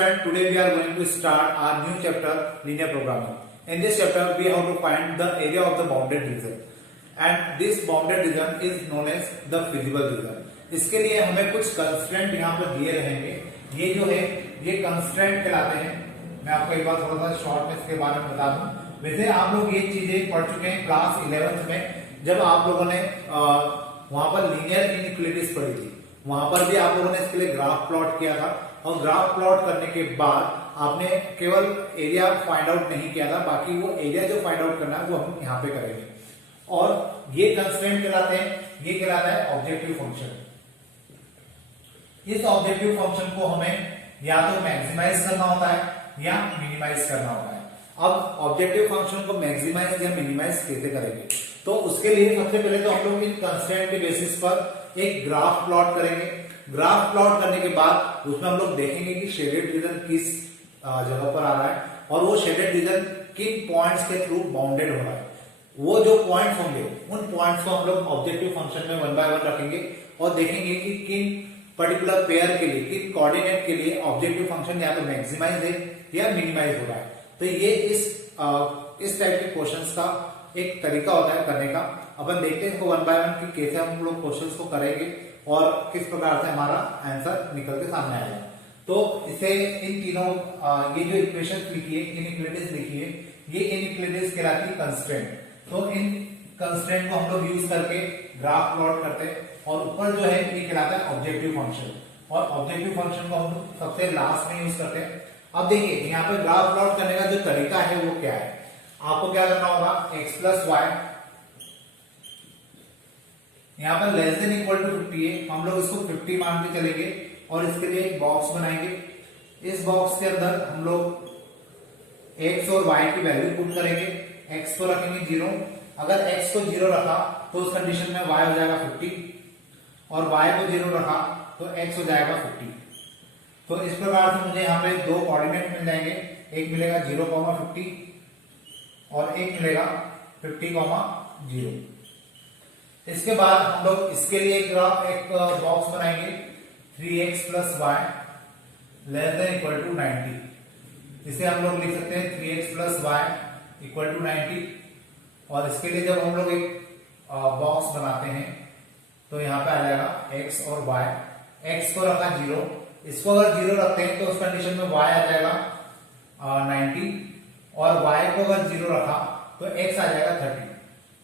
friend, today we are going to start our new chapter, linear programming. In this chapter, we have to find the area of the bounded region, and this bounded region is known as the feasible region. इसके लिए हमें कुछ constraint यहाँ पर दिए रहेंगे. ये जो है ये कंस्ट्रेंट कहलाते हैं. मैं आपको एक बार थोड़ा सा शॉर्ट में इसके बारे में बता दूं. वैसे आप लोग ये चीजें पढ़ चुके हैं क्लास 11th में, जब आप लोगों ने वहां पर लीनियर इनइक्वालिटीज पढ़ी थी. वहां पर भी आप लोगों ने इसके लिए ग्राफ प्लॉट किया था, और ग्राफ प्लॉट करने के बाद आपने केवल एरिया फाइंड आउट नहीं किया था, बाकी वो एरिया जो फाइंड आउट करना है वो हम यहाँ पे करेंगे. और ये कंस्ट्रेंट कहलाते हैं, ये कहलाता है ऑब्जेक्टिव फंक्शन. इस ऑब्जेक्टिव फंक्शन को हमें या तो मैक्सिमाइज करना होता है या मिनिमाइज करना होता है. अब ऑब्जेक्टिव फंक्शन को मैक्सिमाइज या मिनिमाइज कैसे करेंगे, तो उसके लिए सबसे पहले तो हम लोग इन कंस्ट्रेंट के बेसिस पर एक ग्राफ प्लॉट करेंगे. ग्राफ प्लॉट करने के बाद उसमें हम लोग देखेंगे कि शेडेड रीजन किस जगह पर आ रहा है, और वो शेडेड रीजन किन पॉइंट्स के थ्रू बाउंडेड हो रहा है. वो जो पॉइंट्स होंगे उन पॉइंट्स को हम लोग ऑब्जेक्टिव फंक्शन में 1 बाय 1 रखेंगे और देखेंगे कि किन पर्टिकुलर पेयर के लिए, किन कोऑर्डिनेट के लिए ऑब्जेक्टिव फंक्शन या तो मैक्सिमाइज है या मिनिमाइज हो रहा है. तो ये इस टाइप के क्वेश्चंस का एक तरीका होता है करने का. अपन देखते हैं इसको 1 बाय 1 कि कैसे हम लोग क्वेश्चंस को करेंगे और किस प्रकार से हमारा आंसर निकल के सामने आएगा. तो इसे इन तीनों ये जो इक्वेशंस लिखी है, इनइक्वालिटीज लिखी है, ये इनइक्वालिटीज कहलाती है कंस्ट्रेंट. तो इन कंस्ट्रेंट को हम लोग यूज करके ग्राफ प्लॉट करते हैं, और ऊपर जो है ये कहलाता है ऑब्जेक्टिव फंक्शन, और ऑब्जेक्टिव फंक्शन को हम सबसे लास्ट में यूज करते हैं. अब देखिए यहाँ पे ग्राफ प्लॉट करने का जो तरीका है वो क्या है. आपको क्या करना होगा, x प्लस वाई यहाँ पर लेस देन इक्वल टू 50 है, हम लोग इसको 50 मान के चलेंगे और इसके लिए एक बॉक्स बनाएंगे. इस बॉक्स के अंदर हम लोग x और y की वैल्यू पुट करेंगे. x को रखेंगे 0. अगर x को 0 रखा तो उस कंडीशन में y हो जाएगा 50, और y को 0 रखा तो x हो जाएगा 50. तो इस प्रकार से मुझे यहाँ पे दो कोऑर्डिनेट मिल जाएंगे. एक मिलेगा 0,50 और एक मिलेगा 50,0. इसके बाद हम लोग इसके लिए एक बॉक्स बनाएंगे 3x plus y less than equal to 90. इसे हम लोग लिख सकते हैं 3x plus y equal to 90. और इसके लिए जब हम लोग एक बॉक्स बनाते हैं तो यहाँ पे आ जाएगा x और y. x को रखा 0, इसको अगर 0 रखते हैं तो उस कंडीशन में y आ जाएगा 90, और y को अगर 0 रखा तो x आ जाएगा 30.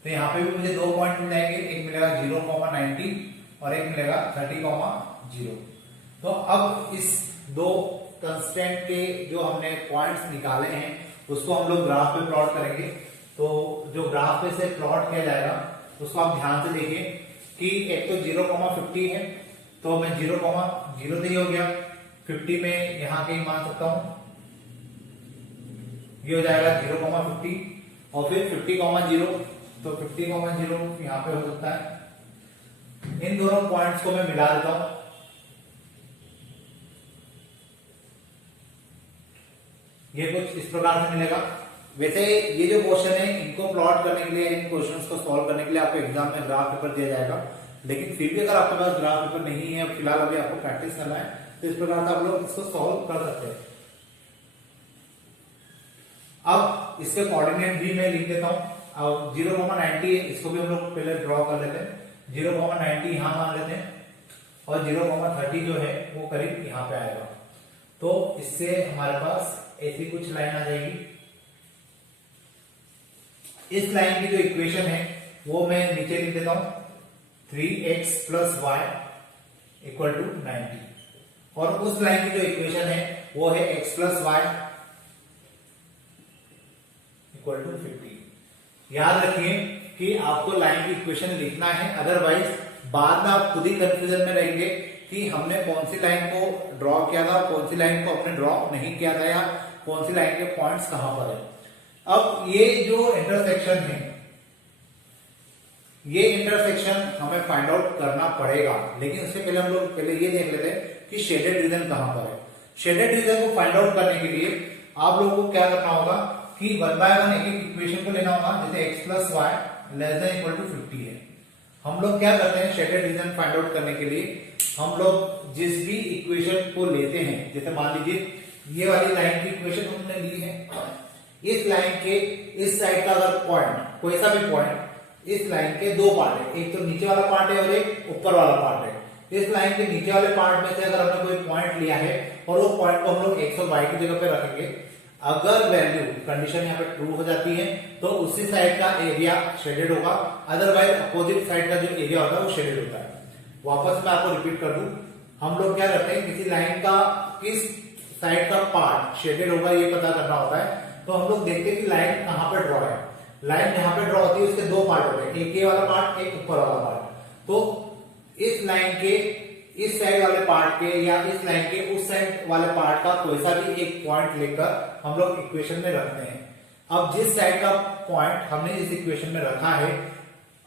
तो यहाँ पे भी मुझे दो पॉइंट मिल जाएंगे, एक मिलेगा 0,90 और एक मिलेगा 30,0. तो अब इस दो कंस्टेंट के जो हमने पॉइंट्स निकाले हैं उसको हम लोग ग्राफ पे प्लॉट करेंगे. तो जो ग्राफ पे से प्लॉट किया जाएगा उसको आप ध्यान से देखिए कि एक तो 0,50 है, तो मैं 0,0 नहीं हो गया, 50 में यहाँ के मान सकता हूं, ये हो जाएगा 0,50, और फिर 50,0, तो 50,0 यहाँ पे हो सकता है. इन दोनों पॉइंट्स को मैं मिला देता हूं. ये कुछ इस प्रकार से मिलेगा. वैसे ये जो क्वेश्चन है इनको प्लॉट करने के लिए, इन क्वेश्चंस को सॉल्व करने के लिए आपको एग्जाम में ग्राफ पेपर दिया जाएगा. लेकिन फिर भी अगर आपके पास ग्राफ पेपर नहीं है, फिलहाल अभी आपको प्रैक्टिस करना है, तो इस प्रकार से आप लोग इसको सॉल्व कर सकते हैं. अब इसके कोऑर्डिनेट भी मैं लिख देता हूं. अब 0,90 है, इसको भी हम लोग पहले ड्रॉ कर लेते हैं. 0,90 यहां मान लेते हैं, और 0,30 जो है वो करीब यहाँ पे आएगा. तो इससे हमारे पास ऐसी कुछ लाइन आ जाएगी. इस लाइन की जो इक्वेशन है वो मैं नीचे लिख देता हूं, 3x plus y equal to 90. और उस लाइन की जो इक्वेशन है वो है x plus y equal to 50. याद रखिए कि आपको लाइन की इक्वेशन लिखना है, अदरवाइज बाद में आप खुद ही कंफ्यूजन में रहेंगे कि हमने कौन सी लाइन को ड्रॉ किया था, कौन सी लाइन को अपने ड्रॉ नहीं किया था, या कौन सी लाइन के पॉइंट्स कहां पर है. अब ये जो इंटरसेक्शन है, ये इंटरसेक्शन हमें फाइंड आउट करना पड़ेगा. लेकिन उससे पहले हम लोग पहले ये देख लेते हैं कि शेडेड रीजन कहां पर है. शेडेड रीजन को फाइंड आउट करने के लिए आप लोगों को क्या करना होगा कि 1 बाय 1 एक एक इक्वेशन को लेना होगा. जैसे x plus y less than equal to 50 है. हम लोग क्या करते हैं शेडेड रीजन फाइंड आउट करने के लिए, हम लोग जिस भी इक्वेशन को लेते हैं, जैसे मान लीजिए ये वाली लाइन की इक्वेशन हमने ली है। इस लाइन के इस साइड का अगर पॉइंट, कोई सा भी पॉइंट, इस लाइन के दो पार्ट है, एक तो नीचे वाला पार्ट है और एक ऊपर वाला पार्ट है। इस लाइन के नीचे वाले पार्ट में से अगर हमने कोई पॉइंट लिया है और वो पॉइंट को हम लोग एक्स और वाई की जगह पे रखेंगे, अगर वैल्यू कंडीशन यहाँ पे ट्रू हो जाती है तो उसी साइड का एरिया शेडेड होगा, अदरवाइज अपोजिट साइड का जो एरिया होता है वो शेडेड होता है। वापस मैं आपको रिपीट कर दूं, हम लोग क्या करते हैं, किसी लाइन का किस साइड का पार्ट शेडेड होगा ये पता करना होता है, तो हम लोग देखते हैं कि लाइन कहां पर ड्रॉ है। लाइन यहाँ पे ड्रॉ होती है, उसके दो पार्ट होते हैं, एक ये वाला पार्ट, एक ऊपर वाला पार्ट। तो इस लाइन के इस साइड वाले पार्ट के या इस लाइन के उस साइड वाले पार्ट का कोई सा भी एक पॉइंट लेकर हम लोग इक्वेशन में रखते हैं। अब जिस साइड का पॉइंट हमने इस इक्वेशन में रखा है,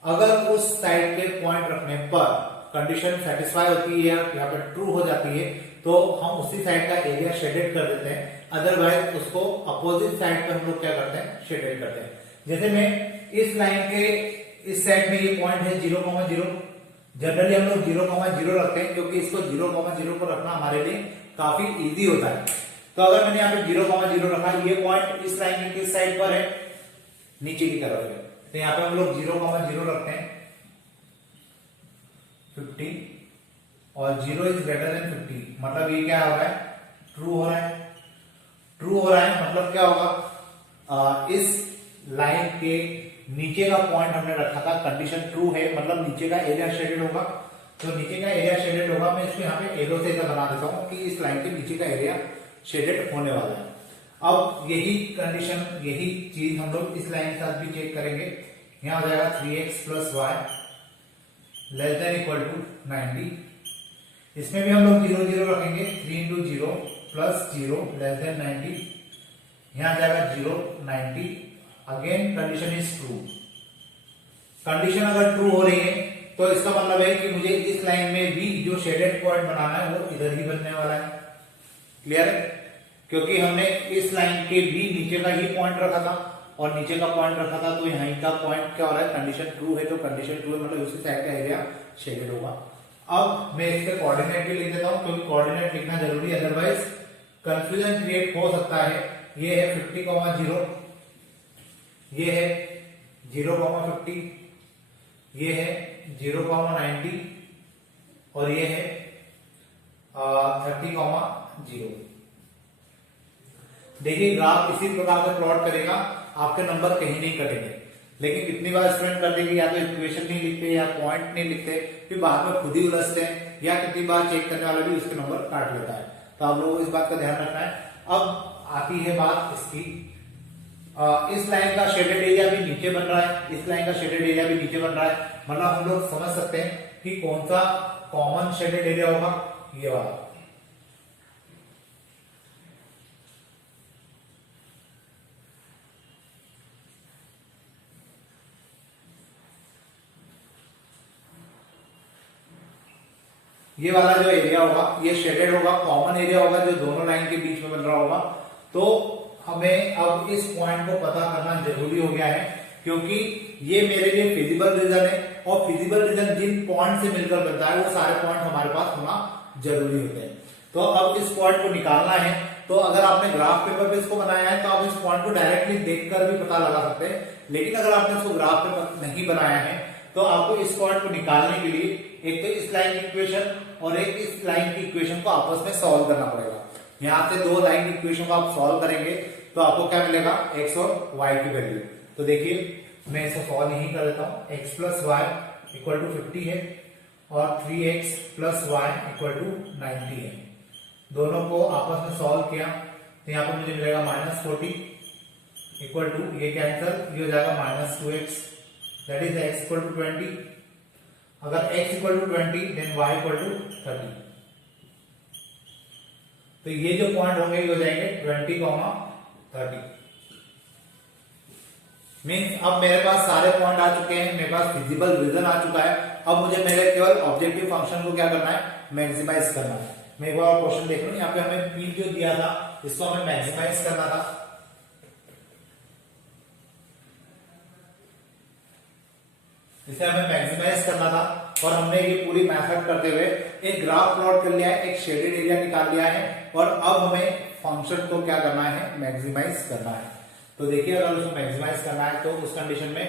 अगर उस साइड के पॉइंट रखने पर कंडीशन सेटिस्फाई होती है या यहाँ पे ट्रू हो जाती है, तो हम उसी साइड का एरिया शेडेड कर देते हैं, अदरवाइज उसको अपोजिट साइड पे हम लोग क्या करते हैं, शेडेड करते हैं। जैसे मैं इस लाइन के इस साइड में ये पॉइंट है 0,0, जनरली हम लोग 0,0 रखते हैं क्योंकि इसको 0,0 पर रखना हमारे लिए काफी इजी होता है। तो अगर मैंने यहाँ पे 0,0 रखा, ये पॉइंट इस लाइन की किस साइड पर है, नीचे की तरफ है, तो यहाँ पे हम लोग 0,0 रखते हैं 50 और 0 इज ग्रेटर देन 50, मतलब ये क्या हो रहा है, ट्रू हो रहा है। ट्रू हो रहा है मतलब क्या होगा, इस लाइन के नीचे का पॉइंट हमने रखा था, कंडीशन ट्रू है, मतलब नीचे का एरिया शेडेड होगा। तो नीचे का एरिया शेडेड होगा, मैं इसको यहाँ पे एरो से बना देता हूँ कि इस लाइन के नीचे का एरिया शेडेड होने वाला है। अब यही कंडीशन, यही चीज हम लोग इस लाइन के साथ भी चेक करेंगे। यहाँ हो जाएगा 3x + y <= 90। इसमें भी हम लोग 0 0 रखेंगे, 3 × 0 + 0 <= 90। यहाँ जाएगा 0 90। Again condition is true. Condition अगर ट्रू हो रही है तो इसका मतलब है कि मुझे इस लाइन में भी जो शेडेड पॉइंट बनाना है वो इधर ही बनने वाला है। क्लियर है? क्योंकि हमने इस लाइन के भी नीचे का ही पॉइंट रखा था और नीचे का पॉइंट रखा था, तो यहीं का पॉइंट क्या हो रहा है, कंडीशन ट्रू है, तो कंडीशन ट्रू है मतलब उसी साइड का एरिया शेडेड होगा। अब मैं इसके कोऑर्डिनेट भी लिख देता हूं क्योंकि कोऑर्डिनेट लिखना जरूरी है, अदरवाइज कंफ्यूजन क्रिएट हो सकता है। ये है 50,0, ये है 0,50, ये है 0,90 और ये है 30,0। देखिए ग्राफ इसी प्रकार से प्लॉट करेगा, आपके नंबर कहीं नहीं कटेंगे। लेकिन कितनी बार स्टूडेंट कर देंगे, या तो इक्वेशन नहीं लिखते या पॉइंट नहीं लिखते, फिर बाद में खुद ही उलझते हैं, या कितनी बार चेक करने वाला भी उसके नंबर काट लेता है। तो आप लोगों को इस बात का ध्यान रखना है। अब आती है बात इसकी, इस लाइन का शेडेड एरिया भी नीचे बन रहा है, इस लाइन का शेडेड एरिया भी नीचे बन रहा है, मतलब हम लोग समझ सकते हैं कि कौन सा कॉमन शेडेड एरिया होगा, ये वाला। ये वाला जो एरिया होगा ये शेडेड होगा, कॉमन एरिया होगा जो दोनों लाइन के बीच में बन रहा होगा। तो हमें अब इस पॉइंट को पता करना जरूरी हो गया है, क्योंकि ये मेरे लिए फिजिबल रीजन है और फिजिबल रीजन जिन पॉइंट से मिलकर बनता है वो सारे पॉइंट हमारे पास होना जरूरी होते हैं। तो अब इस पॉइंट को निकालना है, तो अगर आपने ग्राफ पेपर पे इसको बनाया है तो आप इस पॉइंट को डायरेक्टली देखकर भी पता लगा सकते हैं। लेकिन अगर आपने इसको ग्राफ पेपर नहीं बनाया है तो आपको इस पॉइंट को निकालने के लिए एक तो इस लाइन की इक्वेशन और एक इस लाइन की इक्वेशन को आपस में सॉल्व करना पड़ेगा। यहां से दो लाइन की इक्वेशन को आप सॉल्व करेंगे तो आपको क्या मिलेगा, x और y की वैल्यू। तो देखिए मैं इसे सॉल्व यही कर देता हूं, x + y = 50 है और 3x + y = 90 है। दोनों को आपस में सॉल्व किया तो यहाँ पर मुझे मिलेगा -40 = ये कैंसिल, ये हो जाएगा -2x, दैट इज x = 20। अगर x = 20 देन y = 30। तो ये जो पॉइंट होंगे ये हो जाएंगे 20,30। मीन्स अब मेरे पास सारे पॉइंट आ चुके हैं, मेरे पास फिजिबल रीजन आ चुका है। अब मुझे मेरे केवल ऑब्जेक्टिव फंक्शन को क्या करना है, मैक्सिमाइज करना है। मैं एक बार क्वेश्चन देख लूं, यहाँ पे हमें p जो दिया था इसको हमें मैक्सिमाइज करना था। इसे हमें मैक्सिमाइज करना था और हमने ये पूरी मेथड करते हुए एक ग्राफ प्लॉट कर लिया है, एक शेडेड एरिया निकाल लिया है, और अब हमें फंक्शन को क्या करना है, मैक्सिमाइज करना है। तो देखिए अगर उसको मैक्सिमाइज करना है तो उस कंडीशन में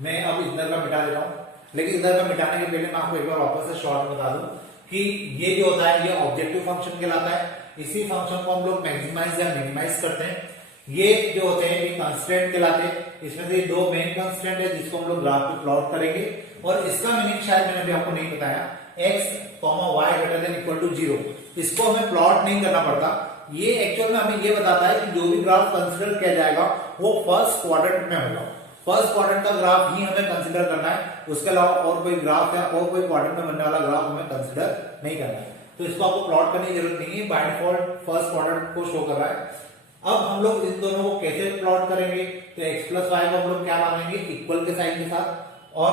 मैं अब इधर का मिटा देता हूँ, लेकिन इधर का मिटाने के पहले मैं आपको एक बार वापस से शॉर्ट बता दूं कि ये जो होता है ये ऑब्जेक्टिव फंक्शन कहलाता है। इसी फंक्शन को हम लोग मैक्सिमाइज या मिनिमाइज करते हैं। ये जो होते हैं ये कंस्ट्रेंट कहलाते हैं। इसमें से दो मेन कंस्ट्रेंट है जिसको हम लोग ग्राफ पे प्लॉट करेंगे, और इसका मीनिंग शायद मैंने अभी आपको नहीं बताया, x, y greater than equal to 0। इसको हमें प्लॉट नहीं करना पड़ता, ये एक्चुअल में हमें ये बताता है कि जो भी ग्राफ कंसिडर किया जाएगा वो फर्स्ट क्वाड्रेंट में होगा। फर्स्ट क्वाड्रेंट का ग्राफ ही हमें कंसिडर करना है, उसके अलावा और कोई ग्राफ या और कोई क्वाड्रेंट में बनने वाला ग्राफ हमें कंसिडर नहीं करना है। तो इसको आपको प्लॉट करने की जरूरत नहीं है, बाय डिफॉल्ट फर्स्ट क्वाड्रेंट को शो कर रहा है। अब हम लोग इन दोनों को कैसे प्लॉट करेंगे, तो x प्लस वाई को हम लोग क्या मानेंगे, इक्वल के साइन के साथ, और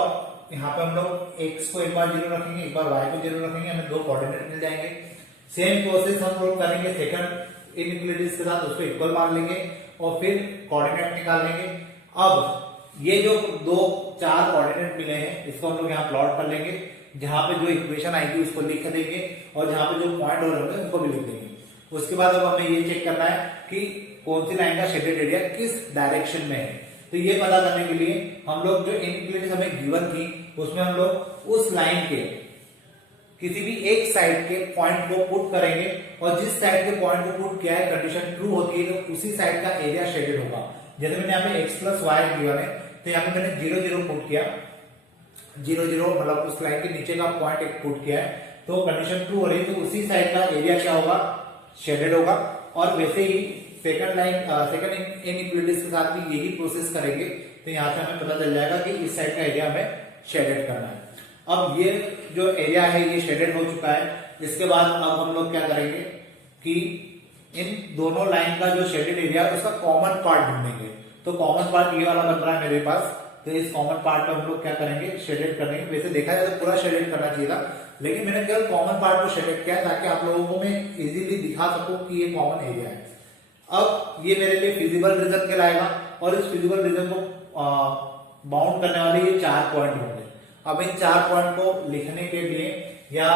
यहाँ पे हम लोग x को एक बार 0 रखेंगे, एक बार y को 0 रखेंगे, हमें दो कोऑर्डिनेट मिल जाएंगे। सेम प्रोसेस हम लोग करेंगे सेकंड इनइक्वालिटीज के साथ, उसको इक्वल मान लेंगे और फिर कोऑर्डिनेट निकाल लेंगे। अब ये जो दो चार कोऑर्डिनेट मिले हैं इसको हम लोग यहाँ प्लॉट कर लेंगे, जहां पे जो इक्वेशन आएगी उसको लिख देंगे और जहां पे जो पॉइंट हो रहे होंगे उनको भी लिख देंगे। उसके बाद अब हमें ये चेक करना है कि कौन सी लाइन का शेडेड एरिया किस डायरेक्शन में है। तो ये पता करने के लिए हम लोग जो इनइक्वालिटीज हमें गिवन थी उसमें हम लोग उस लाइन के किसी भी एक साइड के पॉइंट को पुट करेंगे, और जिस साइड के पॉइंट को पुट किया है कंडीशन ट्रू होती है तो उसी साइड का एरिया शेडेड होगा। जैसे मैंने यहाँ पे x प्लस वाई गिवन है, तो यहाँ पे मैंने 0 0 पुट किया, 0 0 मतलब उस लाइन के नीचे का पॉइंट एक पुट किया है, तो कंडीशन ट्रू हो रही है तो उसी साइड का एरिया क्या होगा, शेडेड होगा। और वैसे ही सेकंड इनइक्वालिटीज के साथ भी यही प्रोसेस करेंगे, तो यहाँ से हमें पता चल जाएगा कि इस साइड का एरिया हमें शेडेड करना है। अब ये जो एरिया है ये शेडेड हो चुका है। इसके बाद अब हम लोग क्या करेंगे कि इन दोनों लाइन का जो शेडेड एरिया है उसका कॉमन पार्ट ढूंढेंगे। तो कॉमन पार्ट ये वाला बन रहा है मेरे पास, तो इस कॉमन पार्ट में हम लोग क्या करेंगे, शेडेड करेंगे। वैसे देखा जाए तो पूरा शेडेड करना चाहिए था, लेकिन मैंने केवल कॉमन पार्ट को शेडेड किया ताकि आप लोगों को मैं इजीली दिखा सकूं कि ये कॉमन एरिया है। अब ये मेरे लिए फिजिबल रीजन कहलाएगा, और इस फिजिबल रीजन को बाउंड करने वाले ये 4 पॉइंट होंगे। अब इन 4 पॉइंट को लिखने के लिए या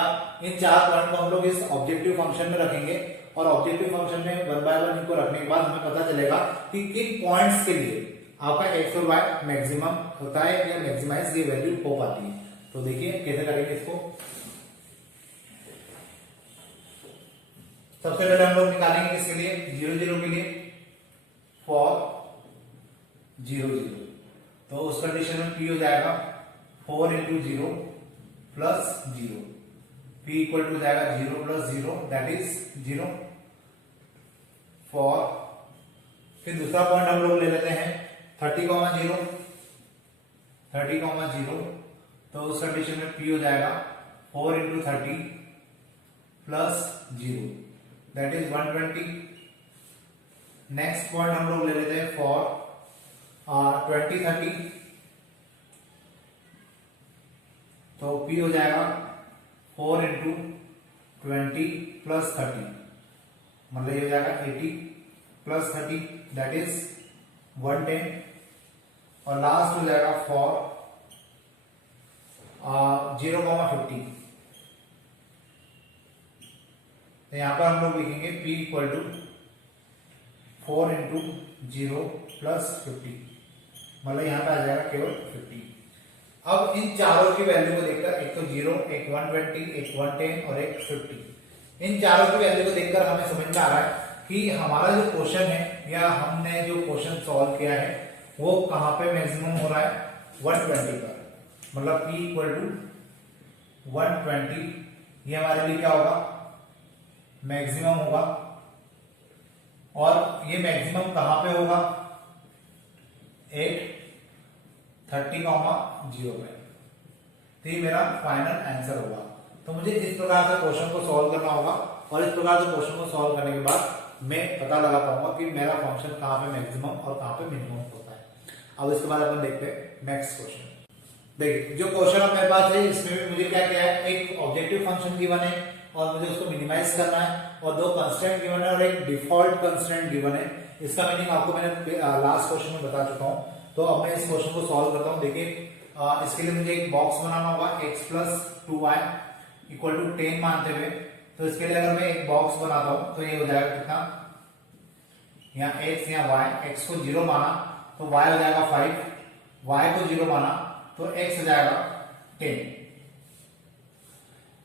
इन 4 पॉइंट को हम लोग इस ऑब्जेक्टिव फंक्शन में रखेंगे, और ऑब्जेक्टिव फंक्शन में 1 बाय 1 इनको रखने के बाद हमें पता चलेगा कि किन पॉइंट्स के लिए आपका x और y मैक्सिमम होता है या मैक्सिमाइज ये वैल्यू हो पाती है। तो देखिए कैसे करेंगे इसको। सबसे पहले हम लोग निकालेंगे इसके लिए 0 0 के लिए फॉर 0 0, तो उस कंडीशन में p हो जाएगा 4 into 0 plus 0, p equal to जाएगा 0 प्लस 0 दैट इज 0 फॉर। फिर दूसरा पॉइंट हम लोग ले लेते हैं 30, 0, तो उस कंडीशन में p हो जाएगा 4 into 30 plus 0 that is 120। Next point हम लोग ले लेते हैं फॉर 20 30, तो p हो जाएगा 4 इंटू 20 प्लस 30, मतलब ये हो जाएगा 80 प्लस 30 दैट इज 110। और लास्ट हो जाएगा फॉर 0,50, तो यहां पर हम लोग लिखेंगे p equal to 4 into 0 plus 50, मतलब यहां पर आ जाएगा केवल 50। अब इन चारों की वैल्यू को देखकर, एक तो 0, एक 120, एक 110 और एक 50, इन चारों की वैल्यू को देखकर हमें समझ में आ रहा है कि हमारा जो क्वेश्चन है या हमने जो क्वेश्चन सॉल्व किया है वो कहां पे मैक्सिमम हो रहा है, 120 पर, मतलब p इक्वल टू 120, ये हमारे लिए क्या होगा, मैक्सिमम होगा। और ये मैक्सिमम कहां पे होगा, 30,0 पे। तो ये मेरा फाइनल आंसर होगा। तो मुझे इस प्रकार से क्वेश्चन को सॉल्व करना होगा, और इस प्रकार से क्वेश्चन को सॉल्व करने के बाद मैं पता लगा पाऊंगा कि मेरा फंक्शन कहां पे मैक्सिमम और कहां पे मिनिमम होता है। अब इसके बाद अपन देखते हैं नेक्स्ट क्वेश्चन। देखिए जो क्वेश्चन अब मेरे पास है इसमें भी मुझे क्या क्या है, एक ऑब्जेक्टिव फंक्शन गिवन है और मुझे उसको मिनिमाइज करना है, और दो कंस्ट्रेंट गिवन है और एक डिफॉल्ट कंस्ट्रेंट गिवन है। इसका मीनिंग आपको मैंने लास्ट क्वेश्चन में बता चुका हूं। तो अब मैं इस क्वेश्चन को सॉल्व करता हूं। देखिए इसके लिए मुझे एक बॉक्स बनाना होगा, x plus 2y, equal to 10 मानते हुए, तो इसके लिए अगर मैं एक बॉक्स बनाता हूं तो ये हो जाएगा कितना, यहाँ x या y, x को 0 माना तो y हो जाएगा 5, y को 0 माना तो x हो जाएगा 10।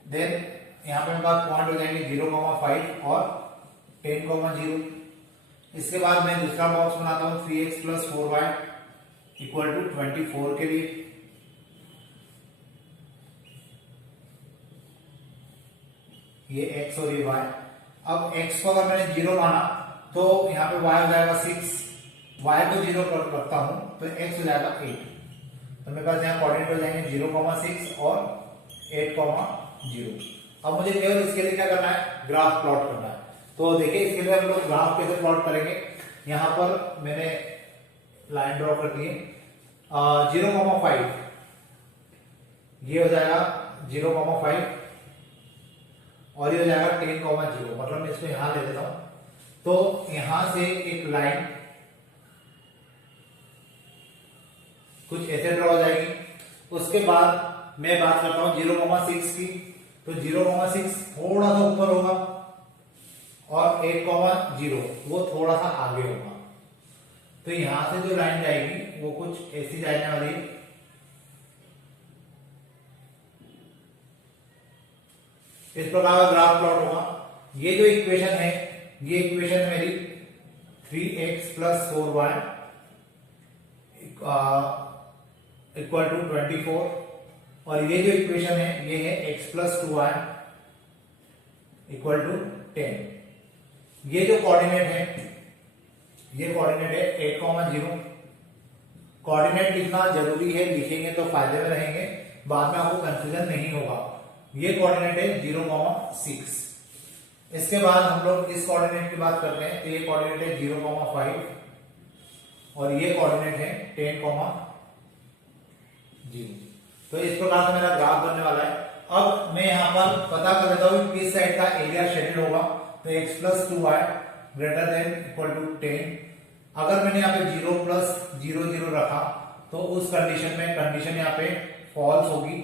देन यहाँ पे मेरे पास पॉइंट हो जाएंगे 0,5 और 10,0। इसके बाद मैं दूसरा बॉक्स बनाता हूँ 3x + 4y इक्वल टू 24 के लिए। ये x और ये y। अब x को अगर मैंने 0 माना तो यहाँ पे y हो जाएगा 6, y को 0 रखता हूं तो x हो जाएगा 8। तो मेरे पास यहाँ कोऑर्डिनेट हो जाएंगे 0,6 और 8,0। अब मुझे केवल इसके लिए क्या करना है, ग्राफ प्लॉट करना है। तो देखिए इसके लिए हम लोग ग्राफ कैसे प्लॉट करेंगे। यहाँ पर मैंने लाइन ड्रॉ कर दी है, 0,5 ये हो जाएगा 0,5 और ये हो जाएगा 10,0। मतलब मैं इसको यहां ले लेता हूं, तो यहां से एक लाइन कुछ ऐसे ड्रॉ हो जाएगी। उसके बाद मैं बात करता हूं 0,6 की, तो 0,6 थोड़ा सा ऊपर होगा और 8,0 वो थोड़ा सा आगे होगा। तो यहां से जो लाइन जाएगी वो कुछ ऐसी जाने वाली है। इस प्रकार का ग्राफ प्लॉट होगा। ये जो इक्वेशन है, ये इक्वेशन है मेरी 3x + 4y इक्वल टू 24, और ये जो इक्वेशन है ये है x + 2y इक्वल टू 10। ये जो कोऑर्डिनेट है, ये कोऑर्डिनेट है 8,0। कोऑर्डिनेट लिखना जरूरी है, लिखेंगे तो फायदे में रहेंगे, बाद में आपको कंफ्यूजन नहीं होगा। ये कोऑर्डिनेट है 0,6। इसके बाद हम लोग इस कोऑर्डिनेट की बात करते हैं, तो ये कोऑर्डिनेट है 0,5 और ये कोऑर्डिनेट है 10,0। तो इस प्रकार से मेरा ग्राफ बनने वाला है। अब मैं यहाँ पर पता कर लेता हूँ किस साइड का एरिया शेडेड होगा। तो x + 2y > 10। अगर मैंने यहाँ पे 0 + 0,0 रखा तो उस कंडीशन में कंडीशन यहाँ पे फॉल्स होगी,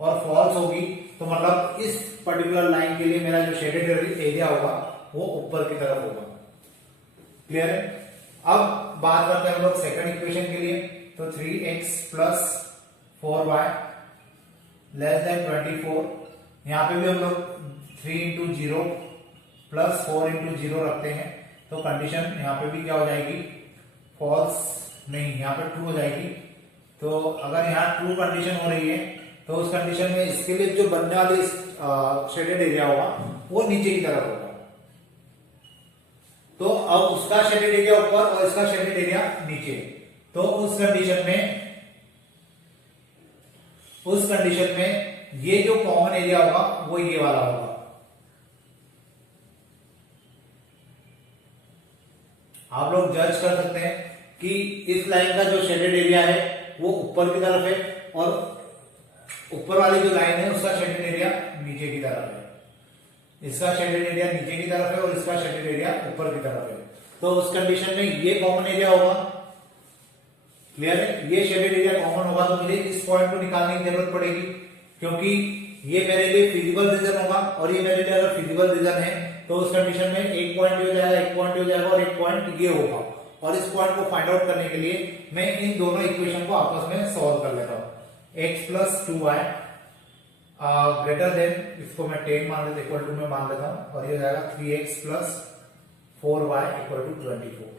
और फॉल्स होगी तो मतलब इस पर्टिकुलर लाइन के लिए मेरा जो शेडेड एरिया होगा वो ऊपर की तरफ होगा। क्लियर है। अब बात करते हैं हम लोग सेकंड इक्वेशन के लिए। तो 3x + 4y < 24। यहां पे भी हम लोग 3 × 0 + 4 × 0 रखते हैं, तो कंडीशन यहां पे भी क्या हो जाएगी, फॉल्स नहीं, यहां पे ट्रू हो जाएगी। तो अगर यहाँ ट्रू कंडीशन हो रही है तो उस कंडीशन में इसके लिए जो बनने वाली शेडेड एरिया होगा वो नीचे की तरफ होगा। तो अब उसका शेडेड एरिया ऊपर और इसका शेडेड एरिया नीचे। तो उस कंडीशन में ये जो कॉमन एरिया होगा वो ये वाला होगा। आप लोग जज कर सकते हैं कि इस लाइन का जो शेडेड एरिया है वो ऊपर की तरफ है और ऊपर वाली जो लाइन है उसका शेडेड एरिया नीचे की तरफ है। इसका शेडेड एरिया नीचे की तरफ है और इसका शेडेड एरिया ऊपर की तरफ है। तो उस कंडीशन में ये कॉमन एरिया होगा। क्लियर है। ये शेडेड एरिया कॉमन होगा तो मुझे इस पॉइंट को निकालने की जरूरत पड़ेगी, क्योंकि ये मेरे लिए फिजिबल रीजन होगा और ये मेरे लिए अगर फिजिबल रीजन है तो उस कंडीशन में एक पॉइंट हो जाएगा, एक पॉइंट हो जाएगा और एक पॉइंट ये होगा। और इस पॉइंट को फाइंड आउट करने के लिए मैं इन दोनों इक्वेशन को आपस में सॉल्व कर लेता हूं। x + 2y <, इसको मैं 10 मान लेता इक्वल टू में मान लेता हूं, और ये हो जाएगा 3x + 4y = 24।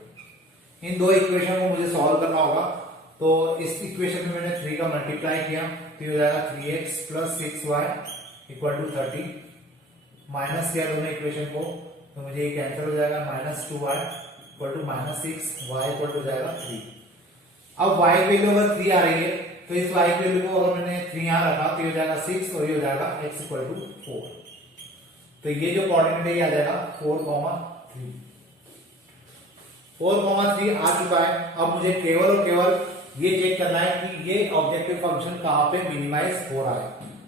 इन दो इक्वेशन को मुझे सॉल्व करना होगा। तो इस इक्वेशन में मैंने 3 का मल्टीप्लाई किया तो ये हो जाएगा 3x + 6y = 30। माइनस किया दोनों इक्वेशन को तो मुझे ये कैंसिल हो जाएगा, -2y = -6y हो जाएगा 3। अब y की वैल्यू अगर 3 आ रही है तो इस y की वैल्यू को अगर मैंने 3 यहां रखा तो ये हो जाएगा 6 और ये हो जाएगा x = 4। तो ये जो कोऑर्डिनेट है ये आ जाएगा 4,3। 4,3 आ चुका है। अब मुझे केवल और केवल ये चेक करना है कि ये ऑब्जेक्टिव फंक्शन कहां पे मिनिमाइज हो रहा है।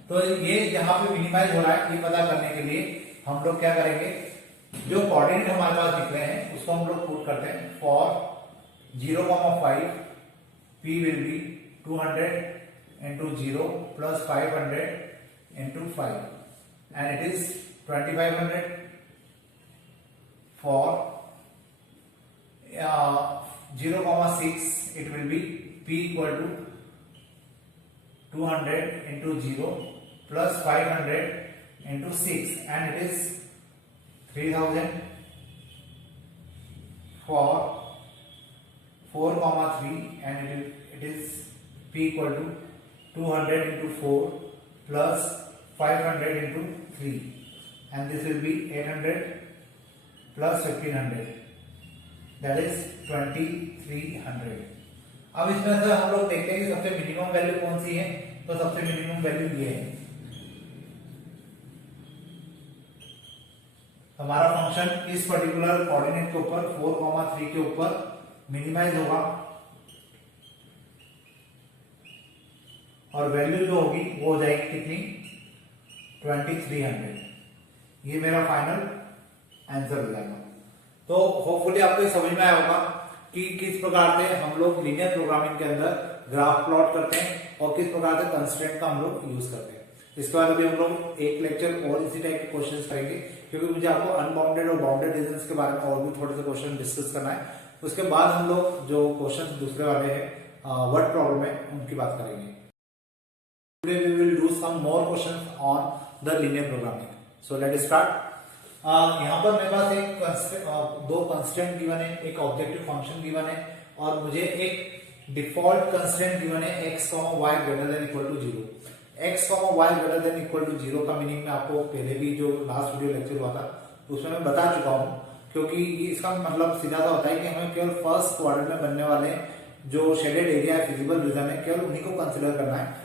तो ये जहां पे मिनिमाइज हो रहा है ये पता करने के लिए हम लोग क्या करेंगे, जो कोऑर्डिनेट हमारे पास दिख रहे हैं उसको हम लोग पुट करते हैं। For 0,5 p will be 200 into 0 plus 500 into 5, and it is 2500. For 0,6 it will be p equal to 200 into 0 plus 500 into 6, and it is 3000. For 4,3, and it is p equal to 200 into 4 plus 500 into 3, and this will be 800 plus 1500, that is 2300. अब इसमें से हम लोग देखते हैं कि सबसे minimum value कौन सी है, तो सबसे मिनिमम वैल्यू ये है। हमारा फंक्शन इस पर्टिकुलर कोऑर्डिनेट के ऊपर 4,3 के ऊपर मिनिमाइज होगा, और वैल्यू जो होगी वो हो जाएगी कितनी, 2300। ये मेरा फाइनल आंसर हो जाएगा। तो होपफुली आपको समझ में आया होगा कि किस प्रकार से हम लोग लीनियर प्रोग्रामिंग के अंदर ग्राफ प्लॉट करते हैं और किस प्रकार से कंस्ट्रेंट का हम लोग यूज करते हैं। इसके बाद अभी हम लोग एक लेक्चर और इसी टाइप के क्वेश्चंस करेंगे, क्योंकि मुझे आपको अनबाउंडेड और बाउंडेड रीजंस के बारे में और भी थोड़े से क्वेश्चन डिस्कस करना है। उसके बाद हम लोग जो क्वेश्चन दूसरे वाले हैं वर्ड प्रॉब्लम है उनकी बात करेंगे। Today we will do some more questions on the linear programming. So let's start. यहाँ पर मेरे पास दो कंस्टेंट गिवन है, एक ऑब्जेक्टिव फंक्शन गिवन है, और मुझे एक डिफॉल्ट कंस्टेंट गिवन है x, y greater than equal to 0। x, y greater than equal to 0 का मीनिंग मैं आपको पहले भी जो लास्ट वीडियो लेक्चर हुआ था उसमें मैं बता चुका हूँ, क्योंकि इसका मतलब सीधा सा होता है कि हमें केवल फर्स्ट क्वाड्रेंट में बनने वाले जो शेडेड एरिया है, फिजिबल रीजन है, केवल उन्हीं को कंसिडर करना है।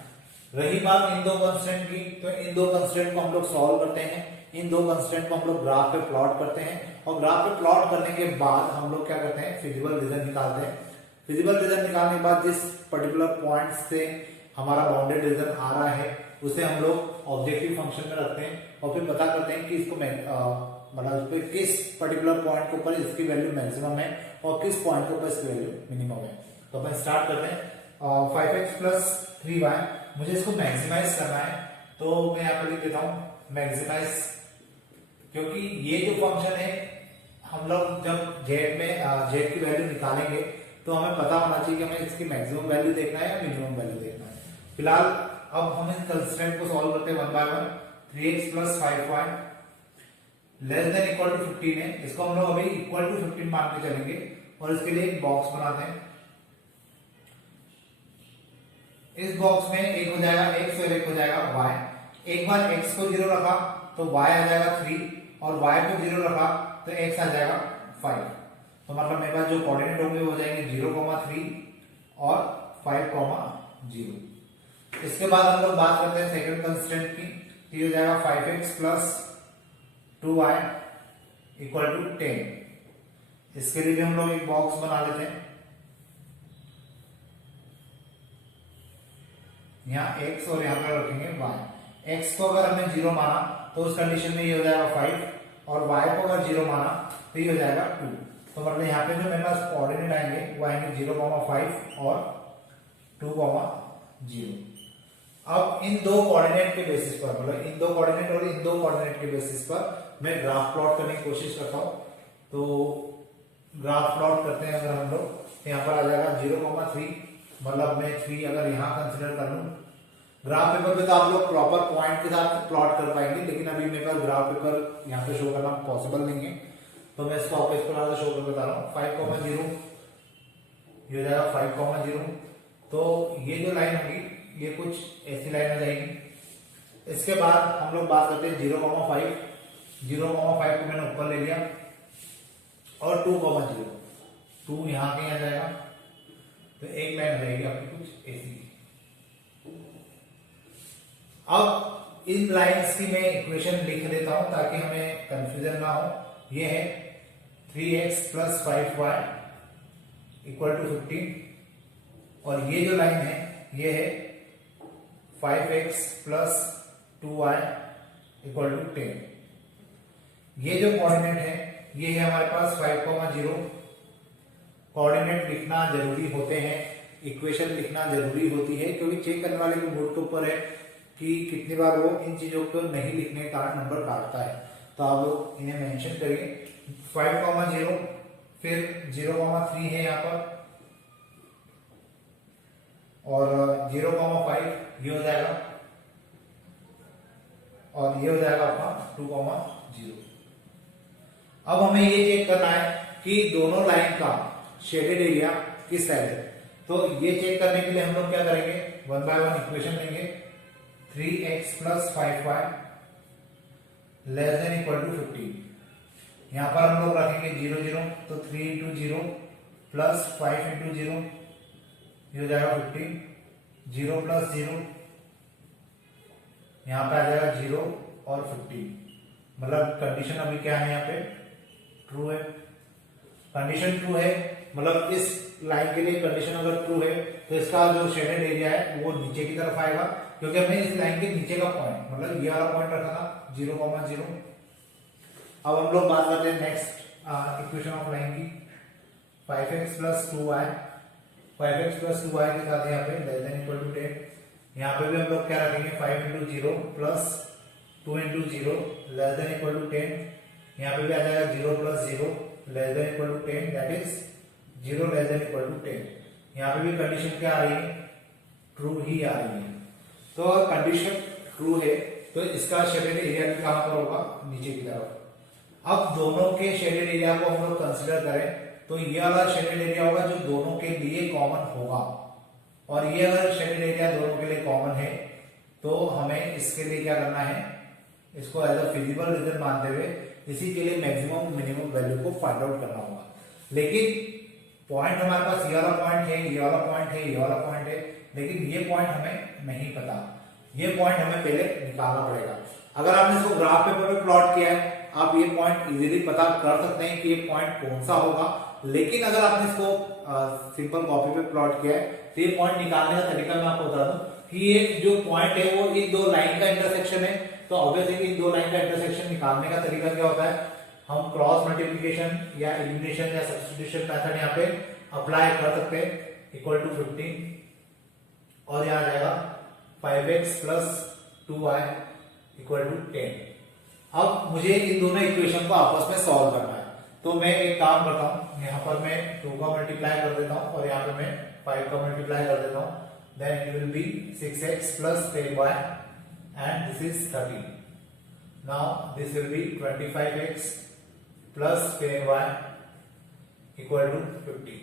रही बात इन दो कंस्टेंट की, तो इन दो कंस्टेंट को हम लोग सॉल्व करते हैं, इन दो कंस्टेंट को हम लोग ग्राफ पे प्लॉट करते हैं, और ग्राफ पे प्लॉट करने के बाद हम लोग क्या करते हैं, फिजिबल रीजन निकालते हैं। फिजिबल रीजन निकालने के बाद जिस पर्टिकुलर पॉइंट से हमारा बाउंडेड रीजन आ रहा है उसे हम लोग ऑब्जेक्टिव फंक्शन में रखते हैं, और फिर पता करते हैं कि इसको मतलब किस पर्टिकुलर पॉइंट के ऊपर इसकी वैल्यू मैक्सिमम है और किस पॉइंट के ऊपर इसकी वैल्यू मिनिमम है। तो अपन स्टार्ट करते हैं। 5x प्लस 3y, मुझे इसको मैक्सिमाइज करना है, तो मैं यहाँ पर लिख देता हूँ मैक्सिमाइज, क्योंकि ये जो फंक्शन है हम लोग जब z की वैल्यू निकालेंगे तो हमें पता होना चाहिए कि हमें इसकी मैक्सिमम वैल्यू देखना है या मिनिमम वैल्यू देखना है। फिलहाल अब हम इस कंस्ट्रेंट को सॉल्व करते हैं 1 by 1। 3x plus 5y less than equal to 15 है, इसको हम लोग अभी इक्वल टू 15 मान के चलेंगे, और इसके लिए एक बॉक्स बनाते हैं। इस बॉक्स में एक हो जाएगा x और एक हो जाएगा y। एक बार x को 0 रखा तो y आ जाएगा 3, और y को 0 रखा तो x आ जाएगा 5। तो मतलब मेरे पास जो कोऑर्डिनेट होंगे वो हो जाएंगे 0,3 और 5,0। इसके बाद हम लोग बात करते हैं सेकंड कंस्टेंट की, तो ये हो जाएगा 5x plus 2y equal to 10। इसके लिए भी हम लोग एक बॉक्स बना लेते हैं। यहाँ x और यहाँ पर रखेंगे y। x को अगर हमने 0 माना तो उस कंडीशन में ये हो जाएगा 5, और y को अगर 0 माना तो ये हो जाएगा 2। तो मतलब यहाँ पे जो मेरे पास कोऑर्डिनेट आएंगे वो आएंगे 0,5 और 2,0। अब इन दो कोऑर्डिनेट के बेसिस पर, मतलब इन दो कोऑर्डिनेट और इन दो कोऑर्डिनेट के बेसिस पर मैं ग्राफ प्लॉट करने की कोशिश करता हूँ। तो ग्राफ प्लॉट करते हैं अगर हम लोग, यहाँ पर आ जाएगा 0,3, मतलब मैं 3 अगर यहाँ कंसिडर कर लूँ। ग्राफ पेपर पे तो आप लोग प्रॉपर पॉइंट के साथ प्लॉट कर पाएंगे, लेकिन अभी मेरे पास ग्राफ पेपर यहाँ पे शो करना पॉसिबल नहीं है, तो मैं इसको आपको इस प्रकार से शो कर बता रहा हूँ। 5,0 ये हो जाएगा 5,0। तो ये जो लाइन होगी ये कुछ ऐसी लाइन आ जाएगी। इसके बाद हम लोग बात करते हैं 0,5। 0,5 को मैंने ऊपर ले लिया, और 2,0, 2 यहाँ कहीं आ जाएगा, तो एक लाइन रहेगी आपकी कुछ ऐसी। अब इन लाइंस की मैं इक्वेशन लिख देता हूं ताकि हमें कंफ्यूजन ना हो। ये है 3x plus 5y equal to 15, और ये जो लाइन है ये है 5x plus 2y equal to 10। ये जो कोऑर्डिनेट है ये है हमारे पास 5,0। कोऑर्डिनेट लिखना जरूरी होते हैं इक्वेशन लिखना जरूरी होती है, क्योंकि चेक करने वाले के मूड के ऊपर है कि कितनी बार वो इन चीजों को नहीं लिखने के कारण नंबर काटता है। तो आप लोग इन्हें मेंशन करिए। 5,0 फिर 0,3 है यहाँ पर, और 0,5 ये हो जाएगा, और ये हो जाएगा आपका 2,0। अब हमें ये चेक करना है कि दोनों लाइन का शेडेड एरिया किस साइड है। तो ये चेक करने के लिए हम लोग क्या करेंगे, 1 बाय 1 इक्वेशन लेंगे। 3x + 5y <= 15। यहां पर हम लोग रखेंगे 0 0, तो 3 × 0 + 5 × 0 ये हो जाएगा 15। 0 + 0 यहां पे आ जाएगा 0 और 15, मतलब कंडीशन अभी क्या है, यहाँ पे ट्रू है। कंडीशन ट्रू है, मतलब इस लाइन के लिए कंडीशन अगर ट्रू है तो इसका जो शेडेड एरिया है वो नीचे की तरफ आएगा, क्योंकि हमने इस लाइन के नीचे का पॉइंट, मतलब ये वाला पॉइंट रखा था 0,0। अब हम लोग बात करते हैं नेक्स्ट इक्वेशन ऑफ लाइन की। 5x + 2y, 5x + 2y के साथ यहाँ पे <= 10। यहाँ पे भी हम लोग क्या रखेंगे, 5 × 0 + 2 × 0 <= 10। यहाँ पे भी आ जाएगा 0 + 0 <= 10, दैट इज 0 <= 10। यहाँ पे भी कंडीशन क्या आ रही है, ट्रू ही आ रही है। तो अगर कंडीशन ट्रू है तो इसका शेडेड एरिया भी कहां पर होगा, नीचे की तरफ। अब दोनों के शेडेड एरिया को हम लोग कंसिडर करें तो ये वाला शेडेड एरिया होगा जो दोनों के लिए कॉमन होगा, और ये अगर शेडेड एरिया दोनों के लिए कॉमन है तो हमें इसके लिए क्या करना है, इसको एज अ फिजिबल रीजन मानते हुए इसी के लिए मैक्सिमम मिनिमम वैल्यू को फाइंड आउट करना होगा। लेकिन पॉइंट हमारे पास ये वाला पॉइंट है, ये वाला पॉइंट है, ये वाला पॉइंट है, लेकिन ये पॉइंट हमें नहीं पता। ये पॉइंट हमें पहले निकालना पड़ेगा। अगर आपने इसको ग्राफ पेपर पे प्लॉट किया है, आप ये पॉइंट इजीली पता कर सकते हैं कि ये पॉइंट कौन सा होगा। लेकिन अगर आपने इसको सिंपल कॉपी पे प्लॉट किया है तो ये पॉइंट निकालने का तरीका मैं आपको बता दूं कि ये जो पॉइंट है वो इन दो लाइन का इंटरसेक्शन है। तो ऑब्वियसली इन दो लाइन का इंटरसेक्शन निकालने का तरीका क्या होता है, हम क्रॉस मल्टीप्लिकेशन या एलिमिनेशन या सब्स्टिट्यूशन मेथड यहाँ पे अप्लाई कर सकते हैं। = 15 और यहाँ आ जाएगा 5x + 2y = 10। अब मुझे इन दोनों इक्वेशन को आपस में सॉल्व करना है, तो मैं एक काम करता हूं, यहाँ पर मैं 2 का मल्टीप्लाई कर देता हूं और यहाँ पे मैं 5 का मल्टीप्लाई कर देता हूं। Then it will be 6x + 10y and this is 30. Now this will be 25x + 10y = 50।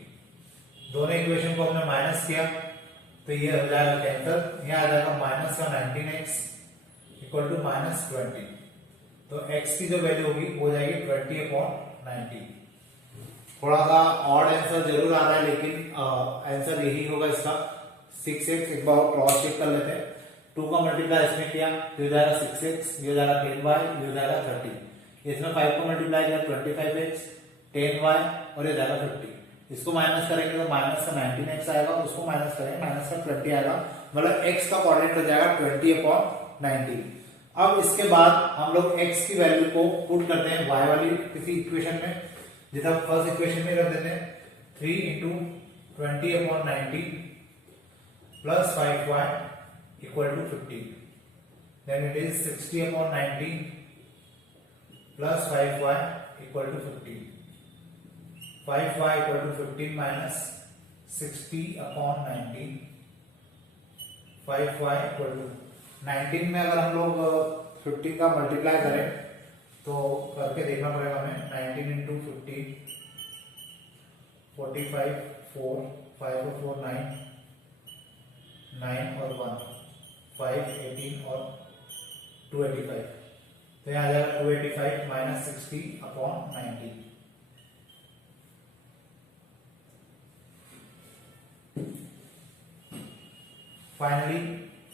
दोनों इक्वेशन को हमने माइनस किया तो ये हो जाएगा कैंसिल। यहाँ आ जाएगा माइनस का 19x = -20। तो x की जो वैल्यू होगी वो जाएगी 20/90। थोड़ा सा ऑड आंसर जरूर आ रहा है, लेकिन आंसर यही होगा इसका। 6x एक बार क्रॉस चेक कर लेते हैं। 2 का मल्टीप्लाई इसमें किया तो हो जाएगा 6x, ये हो जाएगा 10y, ये हो जाएगा 30। इसमें 5 का मल्टीप्लाई किया 25x, 10y और ये जाएगा 50। इसको माइनस करेंगे तो माइनस का 19x आएगा, उसको माइनस करेंगे माइनस का 20 आएगा, मतलब x का कोऑर्डिनेट हो जाएगा 20/90। अब इसके बाद हम लोग x की वैल्यू को पुट करते हैं y वाली किसी इक्वेशन में, जितना फर्स्ट इक्वेशन में रख देते हैं 3 × 20/90 + 5y = 50। Then it is 60/90 + 5y = 50। 5y = 15 minus 60/90। 5y = 19 में अगर हम लोग 15 का मल्टीप्लाई करें तो करके देखना पड़ेगा हमें। 19 × 15 45 4 5 और 4 9 9 और 1 5 18 और 285। तो यहाँ आ जाएगा 285 माइनस 60/90। फाइनली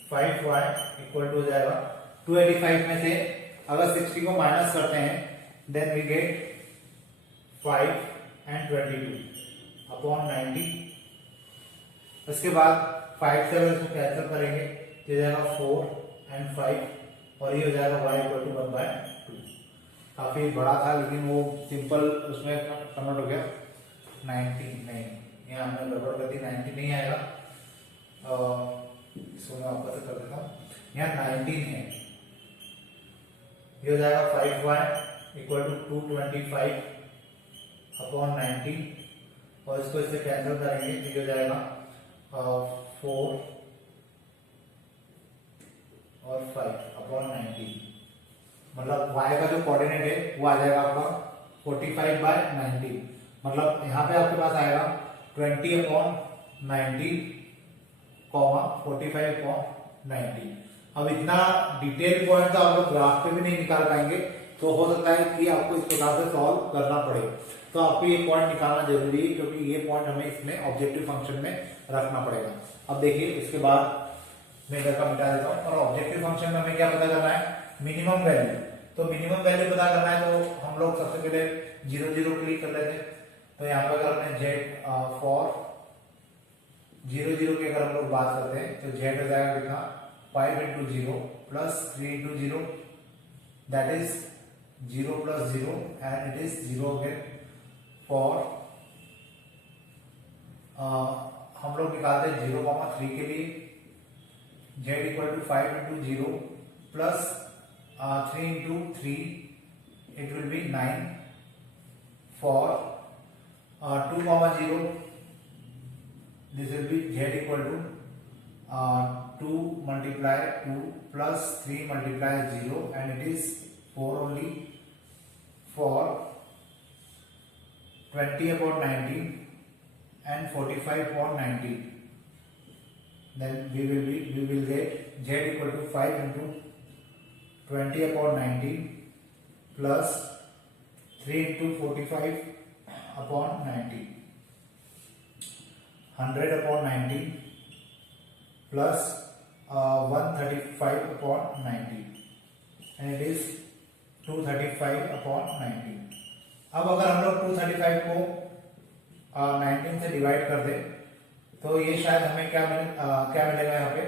5y = हो जाएगा 285 में से अगर 60 को माइनस करते हैं देन वी गेट 5 and 22/90। उसके बाद 5 से अगर इसको कैंसिल करेंगे तो हो जाएगा 4 and 5 और ये हो जाएगा y = 1/2। काफी बड़ा था लेकिन वो सिंपल उसमें कन्वर्ट हो गया 90 नहीं, यहाँ हमने गड़बड़ कर दी, 90 नहीं आएगा, इसको मैं वापस कर देता हूँ। यहाँ 19 है, ये हो जाएगा 5y इक्वल टू 225 अपॉन 19, और इसको इससे कैंसिल करेंगे तो ये हो जाएगा 4 और 5 अपॉन 19, मतलब y का जो कोऑर्डिनेट है वो आ जाएगा आपका 45/19, मतलब यहाँ पे आपके पास आएगा 20 अपॉन 19 कॉमा 45/19। अब इतना डिटेल पॉइंट तो आप लोग ग्राफ पे भी नहीं निकाल पाएंगे, तो हो सकता है कि आपको इस प्रकार से सॉल्व करना पड़े। तो आपको ये पॉइंट निकालना जरूरी है, क्योंकि ये पॉइंट हमें इसमें ऑब्जेक्टिव फंक्शन में रखना पड़ेगा। अब देखिए इसके बाद मैं इधर का मिटा देता हूँ, और ऑब्जेक्टिव फंक्शन में हमें क्या पता करना है, मिनिमम वैल्यू। तो मिनिमम वैल्यू पता करना है तो हम लोग सबसे पहले 0 0 क्लिक कर लेते हैं। तो यहाँ पर अगर हमने जेड फॉर 0 0 की अगर हम लोग बात करते हैं तो जेड हो जाएगा कितना, 5 into 0 plus 3 into 0, that is 0 plus 0, and it is 0 again for हम लोग निकालते हैं 0,3 के लिए, z equal to 5 into 0 plus 3 into 3, it will be 9 for 2,0, this will be z equal to 2 multiply 2 plus 3 multiply 0, and it is 4 only for 20/19 and 45/19. Then we will get z equal to 5 into 20/19 plus 3 into 45/19, 100/19 plus 135/19, and it is 235/19. अब अगर हम लोग 235 को 19 से divide कर दे तो ये शायद हमें क्या मिलेगा यहाँ पे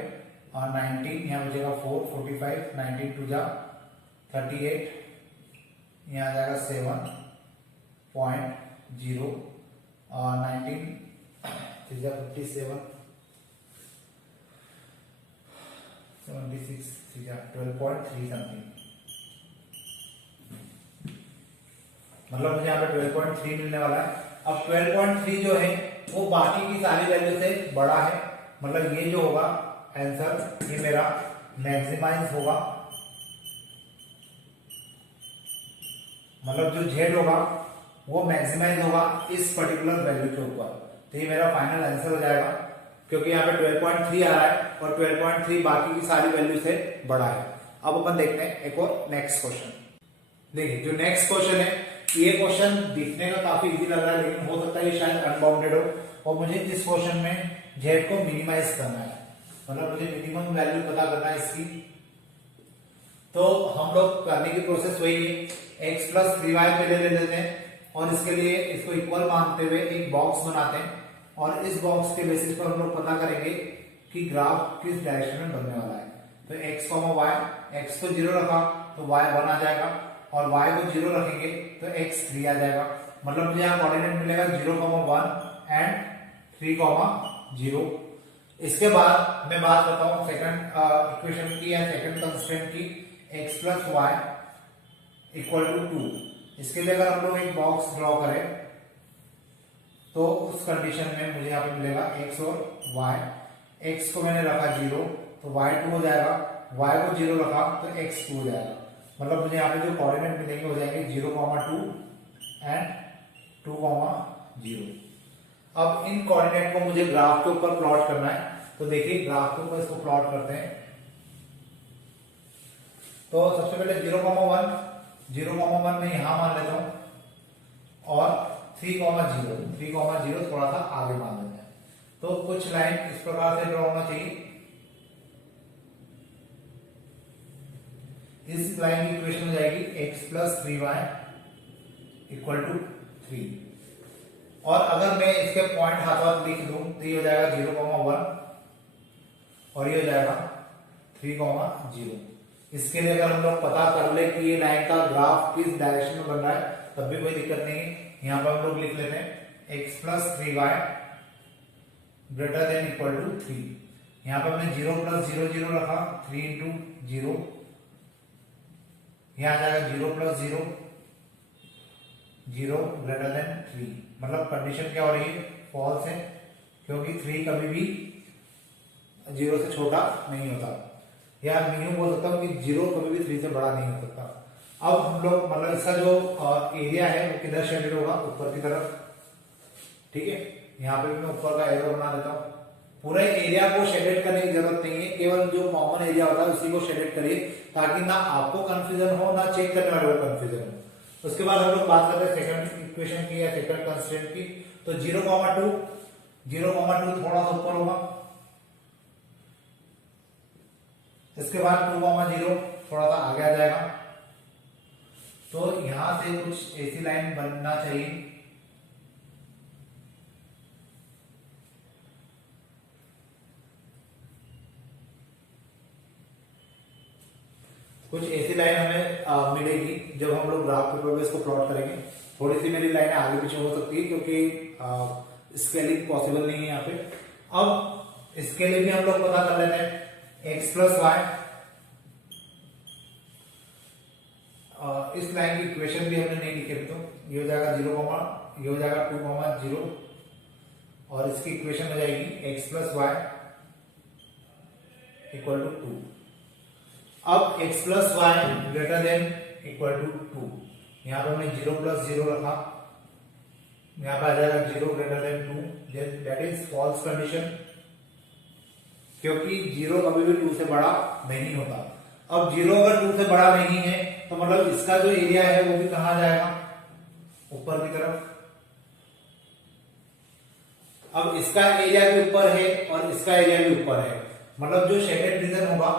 19, यहाँ बचेगा 4, 45, 19 टू जा 38, यहाँ आ जाएगा 7.0, 19 57, 76, 12.3 समथिंग, मतलब मुझे यहाँ पे 12.3 मिलने वाला है। अब 12.3 जो है वो बाकी की सारी वैल्यू से बड़ा है, मतलब ये जो होगा आंसर ये मेरा मैक्सिमाइज होगा, मतलब जो z होगा वो मैक्सिमाइज होगा इस पर्टिकुलर वैल्यू के ऊपर। तो ये मेरा फाइनल आंसर हो जाएगा, क्योंकि यहाँ पे 12.3 आ रहा है और 12.3 बाकी की सारी वैल्यू से बड़ा है। अब अपन देखते हैं एक और नेक्स्ट क्वेश्चन। देखिए जो नेक्स्ट क्वेश्चन है, ये क्वेश्चन दिखने का काफी इजी लग रहा है, लेकिन हो सकता है ये शायद अनबाउंडेड हो, और मुझे इस क्वेश्चन में z को मिनिमाइज करना है, मतलब मुझे मिनिमम वैल्यू पता करना है इसकी। तो हम लोग करने की प्रोसेस वही है, x प्लस 3y पे ले लेते हैं, और इसके लिए इसको इक्वल मानते हुए एक बॉक्स बनाते हैं, और इस बॉक्स के बेसिस पर हम लोग पता करेंगे कि ग्राफ किस डायरेक्शन में बनने वाला है। तो x, y, x को 0 रखा तो y 1 आ जाएगा, और y को 0 रखेंगे तो x 3 आ जाएगा, मतलब मुझे यहाँ कोऑर्डिनेट मिलेगा 0,1 एंड 3,0। इसके बाद मैं बात करता हूँ सेकंड इक्वेशन की या सेकंड कंस्ट्रेंट की, x plus y equal to 2। इसके लिए अगर हम लोग एक बॉक्स ड्रॉ करें तो उस कंडीशन में मुझे यहाँ पे मिलेगा x और y। x को मैंने रखा 0 तो y 2 हो जाएगा, y को 0 रखा तो x 2 हो जाएगा, मतलब मुझे यहाँ पे जो कोऑर्डिनेट मिलेंगे हो जाएंगे 0,2 एंड 2,0। अब इन कोऑर्डिनेट को मुझे ग्राफ के ऊपर प्लॉट करना है, तो देखिए ग्राफ के ऊपर इसको प्लॉट करते हैं। तो सबसे पहले 0,1 मैं यहां मान लेता हूं, और 3,0 थोड़ा सा आगे मान लेते हैं। तो कुछ लाइन इस प्रकार से ड्रॉ होना चाहिए। इस लाइन की इक्वेशन हो जाएगी x plus 3y equal to 3, और अगर मैं इसके पॉइंट हाथों हाथ लिख दूं तो ये हो जाएगा 0,1 और ये हो जाएगा 3,0। इसके लिए अगर हम लोग पता कर ले कि ये लाइन का ग्राफ किस डायरेक्शन में बन रहा है तब भी कोई दिक्कत नहीं है। यहाँ पर हम लोग लिख लेते हैं x plus 3y greater than equal to 3। यहाँ पे हमने 0 प्लस 0 0 रखा, 3 इंटू 0, यहाँ आ जाएगा 0 प्लस 0 0 ग्रेटर देन 3। मतलब कंडीशन क्या हो रही है, फॉल्स है, क्योंकि 3 कभी भी 0 से छोटा नहीं होता। या मैं यूं बोल सकता हूँ कि 0 कभी भी 3 से बड़ा नहीं हो सकता। अब हम लोग मतलब इसका जो एरिया है वो किधर शेडेड होगा, ऊपर की तरफ। ठीक है, यहाँ पे मैं ऊपर का एरो बना देता हूँ। पूरे एरिया को शेडेड करने की जरूरत नहीं है, केवल जो कॉमन एरिया होता है उसी को शेडेड करिए, ताकि ना आपको कंफ्यूजन हो ना चेक करने वाले को कंफ्यूजन हो। उसके बाद हम लोग बात करते हैं सेकंड इक्वेशन की या सेकंड कंस्ट्रेंट की। तो 0,2 थोड़ा सा ऊपर होगा, इसके बाद 2,0 थोड़ा सा आगे आ जाएगा। तो यहां से कुछ ऐसी लाइन बनना चाहिए, कुछ ऐसी लाइन हमें मिलेगी जब हम लोग ग्राफ पेपर पे इसको प्लॉट करेंगे। थोड़ी सी मेरी लाइनें आगे पीछे हो सकती है क्योंकि स्केलिंग पॉसिबल नहीं है यहाँ पे। अब इसके लिए भी हम लोग पता कर लेते हैं x प्लस वाई। इस लाइन की इक्वेशन भी हमने नहीं लिखे, तो ये हो जाएगा 0, ये हो जाएगा 2,0 और इसकी इक्वेशन हो जाएगी x plus y equal to 2। अब x plus y greater than equal to 2, यहाँ पे हमने 0 प्लस 0 रखा, यहाँ पे आ जाएगा 0 greater than 2, that is false condition, क्योंकि 0 कभी भी 2 से बड़ा नहीं होता। अब 0 अगर 2 से बड़ा नहीं है तो मतलब इसका जो एरिया है वो भी कहां जाएगा, ऊपर की तरफ। अब इसका एरिया भी ऊपर है और इसका एरिया भी ऊपर है, मतलब जो शेडेड रीजन होगा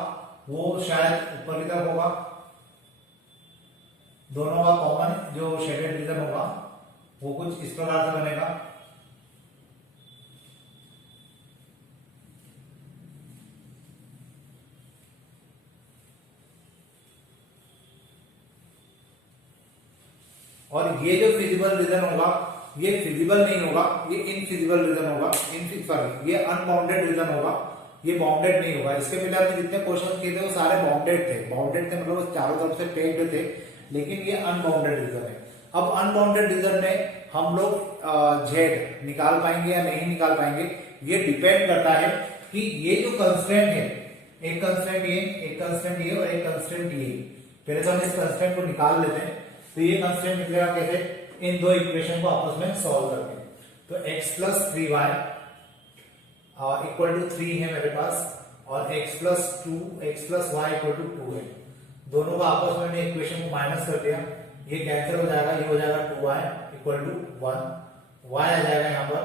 वो शायद ऊपर की तरफ होगा। दोनों का कॉमन जो शेडेड रीजन होगा वो कुछ इस प्रकार से बनेगा। और ये जो फिजिबल रीजन होगा ये फिजिबल नहीं होगा, ये इनफिजिबल रीजन होगा, सॉरी ये अनबाउंडेड रीजन होगा, ये बाउंडेड नहीं होगा। इसके पहले आपने जितने क्वेश्चन किए थे वो सारे बाउंडेड थे, मतलब चारों तरफ से पेग्ड थे, लेकिन ये अनबाउंडेड रीजन है। अब अनबाउंडेड रीजन में हम लोग जेड निकाल पाएंगे या नहीं निकाल पाएंगे, ये डिपेंड करता है कि ये जो कंस्ट्रेंट है, एक कंस्ट्रेंट ये, एक कंस्ट्रेंट ये और एक कंस्ट्रेंट ये। पहले तो हम इस कंस्ट्रेंट को निकाल लेते हैं। तो ये कंस्ट्रेंट निकलेगा कैसे, इन दो इक्वेशन को आपस में सॉल्व करके। तो x plus 3y equal to 3 है मेरे पास, और x plus y equal to 2 है। दोनों का आपस में मैंने इक्वेशन को माइनस कर दिया, ये कैंसिल हो जाएगा, ये हो जाएगा 2y इक्वल टू 1, y आ जाएगा यहाँ पर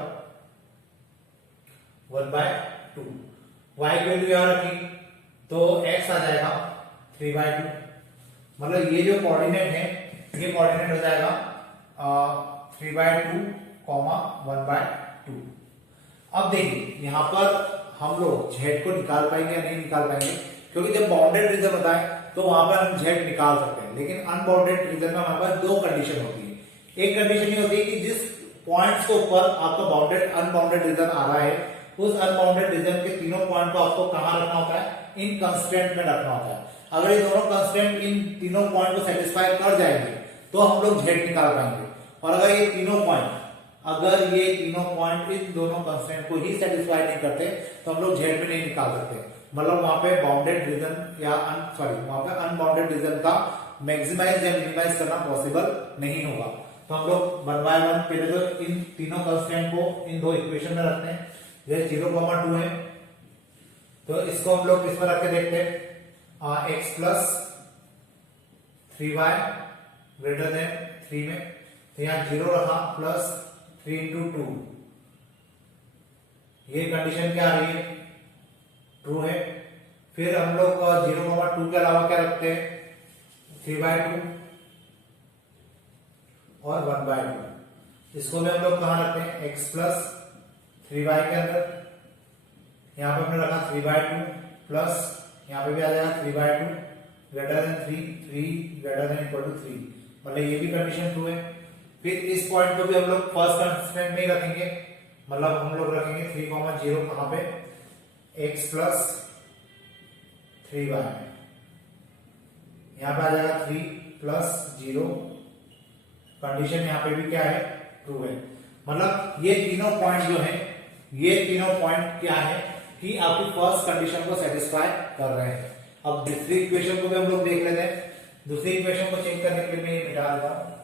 1/2। y की वैल्यू यहाँ रखी तो x आ जाएगा 3/2। मतलब ये जो कोऑर्डिनेट है ये कोऑर्डिनेट हो जाएगा 3/2, 1/2। अब देखिए यहाँ पर हम लोग z को निकाल पाएंगे या नहीं निकाल पाएंगे, क्योंकि जब बाउंडेड रीजन होता है तो वहां पर हम z निकाल सकते हैं, लेकिन अनबाउंडेड रीजन में हमारे पास दो कंडीशन होती है। एक कंडीशन ये होती है कि जिस पॉइंट्स के ऊपर आपका बाउंडेड अनबाउंडेड रीजन आ रहा है उस अनबाउंडेड रीजन के तीनों पॉइंट को आपको कहां रखना होता है, इन कंस्ट्रेंट में रखना होता है। अगर ये दोनों कंस्ट्रेंट इन तीनों पॉइंट को सेटिस्फाई कर जाएंगे तो हम लोग z निकाल पाएंगे, और अगर ये तीनों पॉइंट इन दोनों कंस्ट्रेंट को ही सेटिस्फाई नहीं करते तो हम लोग z भी नहीं निकाल सकते। मतलब वहां पे बाउंडेड रीजन या वहां पे अनबाउंडेड रीजन का मैक्सिमाइज या मिनिमाइज करना पॉसिबल नहीं होगा। तो हम लोग 1 बाय 1 पहले तो इन तीनों कंस्ट्रेंट को इन दो इक्वेशन में रखते हैं। जैसे 0,2 है तो इसको हम लोग किस में रख के देखते हैं, x plus 3y greater than 3 में, तो यहाँ 0 रखा प्लस 3 इंटू 2, ये कंडीशन क्या आ रही है, ट्रू है। फिर हम लोग 0,2 के अलावा क्या रखते हैं, 3/2 और 1/2। इसको भी हम लोग कहां रखते हैं, x प्लस 3y के अंदर। यहाँ पे हमने रखा 3/2 प्लस यहाँ पे भी आ जाएगा 3/2 greater than 3 greater than equal to 3, मतलब ये भी कंडीशन ट्रू है। फिर इस पॉइंट को भी हम लोग फर्स्ट कंस्ट्रेंट में ही रखेंगे, मतलब हम लोग रखेंगे 3,0 कहां पे, x प्लस 3y में, यहां पे आ जाएगा 3 प्लस 0, कंडीशन यहां पे भी क्या है, ट्रू है। मतलब ये तीनों पॉइंट जो है, ये तीनों पॉइंट क्या है कि आपकी फर्स्ट कंडीशन को सेटिस्फाई कर रहे हैं। अब दूसरी इक्वेशन को भी हम लोग देख लेते हैं। दूसरी इक्वेशन को चेक करने के लिए मैं मिटा देता हूं।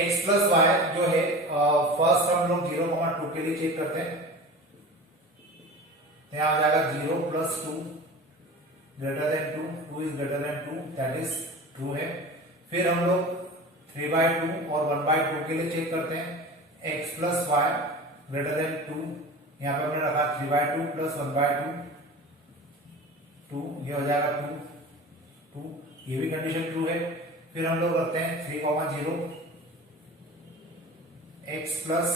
x प्लस वाई जो है फर्स्ट हम लोग 0,2 के लिए चेक करते हैं, यहां आ जाएगा 0 plus 2 greater than 2, 2 is greater than 2, that is true है। फिर हम लोग 3/2 और 1/2 के लिए चेक करते हैं, x plus y greater than 2, यहां पे हमने रखा 3/2 प्लस 1/2, 2, ये हो जाएगा 2, 2, ये भी कंडीशन ट्रू है। फिर हम लोग रखते हैं 3,0 x plus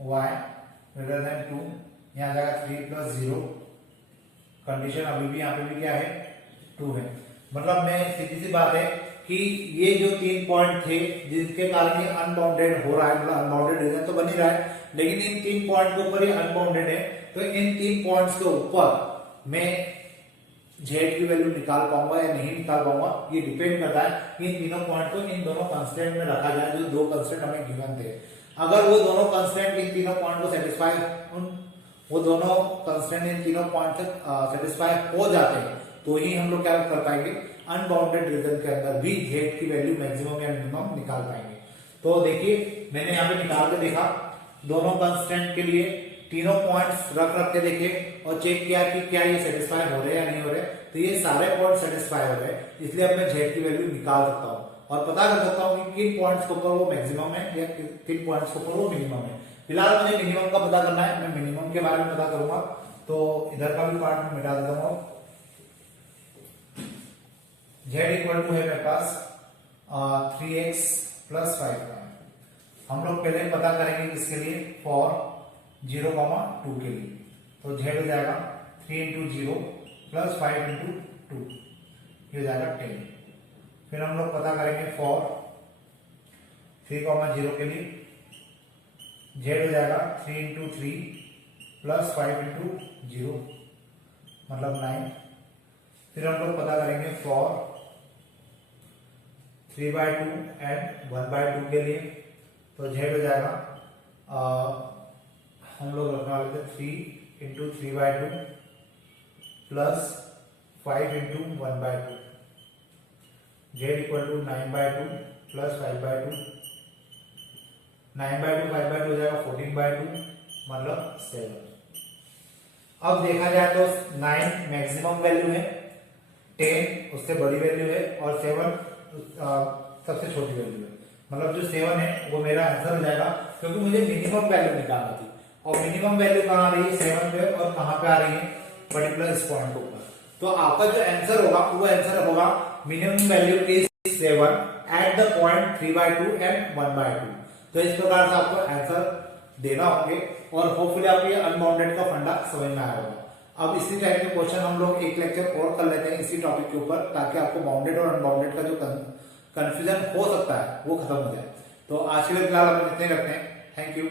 y greater than 2, यहां आ जाएगा 3 प्लस 0, कंडीशन अभी भी यहाँ पे भी क्या है, ट्रू है। मतलब मैं सीधी सी बात है कि ये जो 3 पॉइंट थे जिनके कारण ये अनबाउंडेड हो रहा है, मतलब अनबाउंडेड रीजन तो बन ही रहा है, लेकिन इन 3 पॉइंट के ऊपर ये अनबाउंडेड है, तो इन 3 पॉइंट्स के ऊपर मैं जेड की वैल्यू निकाल पाऊंगा या नहीं निकाल पाऊंगा, ये डिपेंड करता है कि इन तीनों पॉइंट को इन दोनों कंस्टेंट में रखा जाए, जो 2 कंस्टेंट हमें गिवन थे। अगर वो दोनों कंस्टेंट इन तीनों पॉइंट को सेटिस्फाई, वो दोनों कंस्टेंट इन तीनों पॉइंट तक सेटिस्फाई हो जाते हैं, तो ही हम लोग क्या कर पाएंगे, अनबाउंडेड रीजन के अंदर भी जेड की वैल्यू मैक्सिमम या मिनिमम निकाल पाएंगे। तो देखिए मैंने यहाँ पे निकाल के देखा, दोनों कंस्टेंट के लिए तीनों पॉइंट्स रख के देखे और चेक किया कि क्या ये सेटिस्फाई हो रहे हैं या नहीं हो रहे, तो ये सारे पॉइंट सेटिस्फाई हो रहे हैं, इसलिए अब मैं जेड की वैल्यू निकाल सकता हूँ और पता कर सकता हूँ कि किन पॉइंट्स के ऊपर वो मैक्सिमम है या किन पॉइंट्स के ऊपर वो मिनिमम है। फिलहाल मुझे मिनिमम का पता करना है, मैं मिनिमम के बारे में पता करूंगा, तो इधर का भी पार्ट में मिटा देता हूँ। z इक्वल टू है मेरे पास 3x प्लस 5। हम लोग पहले पता करेंगे किसके लिए, फॉर 0,2 के लिए, तो z हो जाएगा 3 इंटू 0 प्लस 5 इंटू 2, ये हो जाएगा 10। फिर हम लोग पता करेंगे फॉर 3,0 के लिए, z हो जाएगा 3 इंटू 3 प्लस 5 इंटू 0, मतलब 9। फिर हम लोग पता करेंगे फॉर 3/2 एंड 1/2 के लिए, तो z हो जाएगा हम लोग रखने वाले थे 3 into 3/2 plus 5 into 1/2, z equal to 9/2 plus 5/2, 9/2 5/2 हो जाएगा 14/2, मतलब 7। अब देखा जाए तो 9 मैक्सिमम वैल्यू है, 10 उससे बड़ी वैल्यू है और 7 सबसे छोटी वैल्यू है। मतलब जो 7 है वो मेरा आंसर हो जाएगा, क्योंकि मुझे मिनिमम वैल्यू निकालना थी, और मिनिमम वैल्यू कहाँ आ रही है, 7 पे, और कहाँ पे आ रही है, पर्टिकुलर इस पॉइंट के ऊपर। तो आपका जो आंसर होगा वो आंसर होगा minimum value is 7 at the point 3/2 and 1/2। तो इस प्रकार से आपको आंसर देना होंगे और होपफुली आपको ये अनबाउंडेड का फंडा समझ में आया होगा। अब इसी टाइप के क्वेश्चन हम लोग एक लेक्चर और कर लेते हैं इसी टॉपिक के ऊपर, ताकि आपको बाउंडेड और अनबाउंडेड का जो कंफ्यूजन हो सकता है वो खत्म हो जाए। तो आज के लिए फिलहाल हम इतने रखते हैं। Thank you.